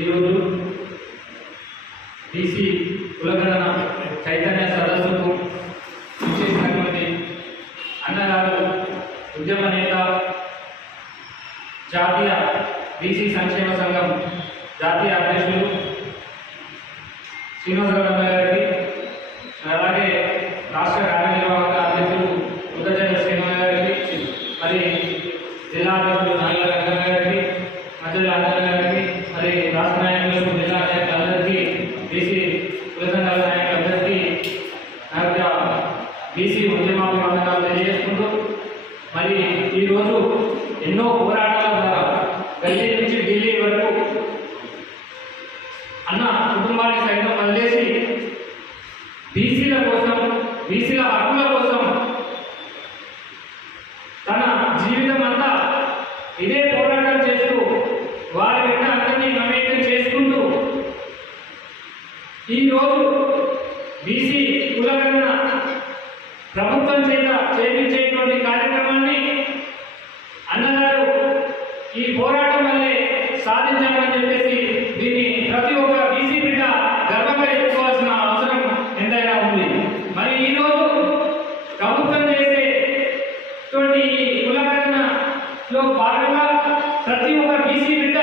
ఈరోజు బీసీ కులగణన చైతన్య సదస్సుకు విచ్చేసినటువంటి అన్నగారు ఉద్యమ నేత, జాతీయ బీసీ సంక్షేమ సంఘం జాతీయ అధ్యక్షులు శ్రీనివాసరావు గారికి, అలాగే రాష్ట్ర కార్యనిర్వాహక అధ్యక్షులు ఉదయ శ్రీనివాస గారికి, మరి జిల్లా అధ్యక్షులు నాగల రంగ గారికి, మధ్య గారికి, మరి రాష్ట్ర నాయకులు, జిల్లా నాయకులందరికీ, బీసీ కుల సంఘాల నాయకులందరికీ నా యొక్క బీసీ ఉద్యమాభివందనాలు తెలియజేసుకుంటూ, మరి ఈరోజు ఎన్నో పోరాటాల ద్వారా గల్లీ నుంచి ఢిల్లీ వరకు అన్న కుటుంబాన్ని సైతం వదిలేసి బీసీల కోసం, బీసీల హక్కుల కోసం తన జీవితం అంతా ఇదే పోరాటం చేస్తూ వారి వెంట అందరినీ మమేకం చేసుకుంటూ ఈరోజు బీసీ కులగణన ప్రభుత్వం చేత చేయించేటువంటి కార్యక్రమాన్ని అన్నగారు ఈ పోరాటం వల్లే సాధించామని చెప్పేసి దీన్ని ప్రతి ఒక్క బీసీ బిడ్డ గర్వంగా చెప్పుకోవాల్సిన అవసరం ఎంతైనా ఉంది. మరి ఈరోజు ప్రభుత్వం చేసేటువంటి కులగణనలో భాగంగా ప్రతి ఒక్క బీసీ బిడ్డ